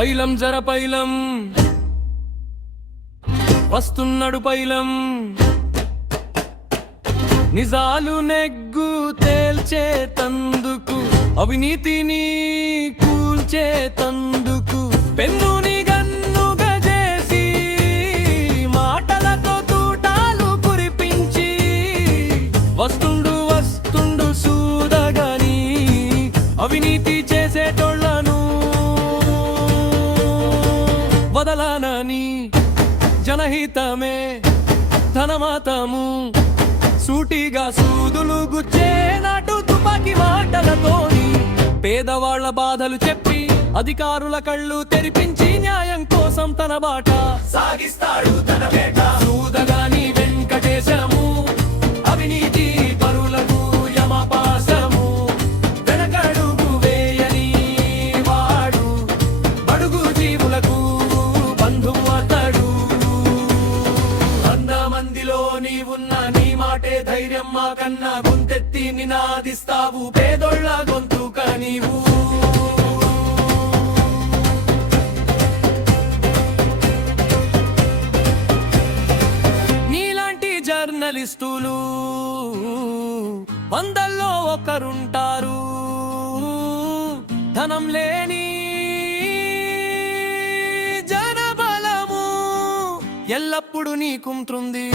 పైలం జర పైలం వస్తున్నాడు పైలం, నిజాలు నెగ్గు తేల్చేతందుకు, అవినీతిని కూల్చేతందుకు, పెన్నుని గన్నుగా చేసి మాటలతో తూటాలు కురిపించి వస్తుండు వస్తుండు సూదగని అవినీతి చేసేటోళ్లను వదలనని, జనహితమే ధనమతము సూటిగా సూదులు గుచ్చే నాటు తుపాకి మాటలతోని పేదవాళ్ల బాధలు చెప్పి అధికారుల కళ్ళు తెరిపించి న్యాయం కోసం తన బాట సాగిస్తాడు తన వేట. సూదగాని వెంకటేశము అవినీతి పరులకు యమపాశము, వెనకడుగు వేయని వాడు బడుగు జీవులకు బంధువు అతడు. 100 మందిలో నీవున్న నీ మాటే ధైర్యం మాకన్నా, గొంతెత్తి నినాదిస్తావు పేదోళ్ళ గొంతుక నీవు. నీలాంటి జర్నలిస్టులు 100లో ఒకరుంటారు, ధనం లేని జనబలము ఎల్లప్పుడూ నీకుంటుంది.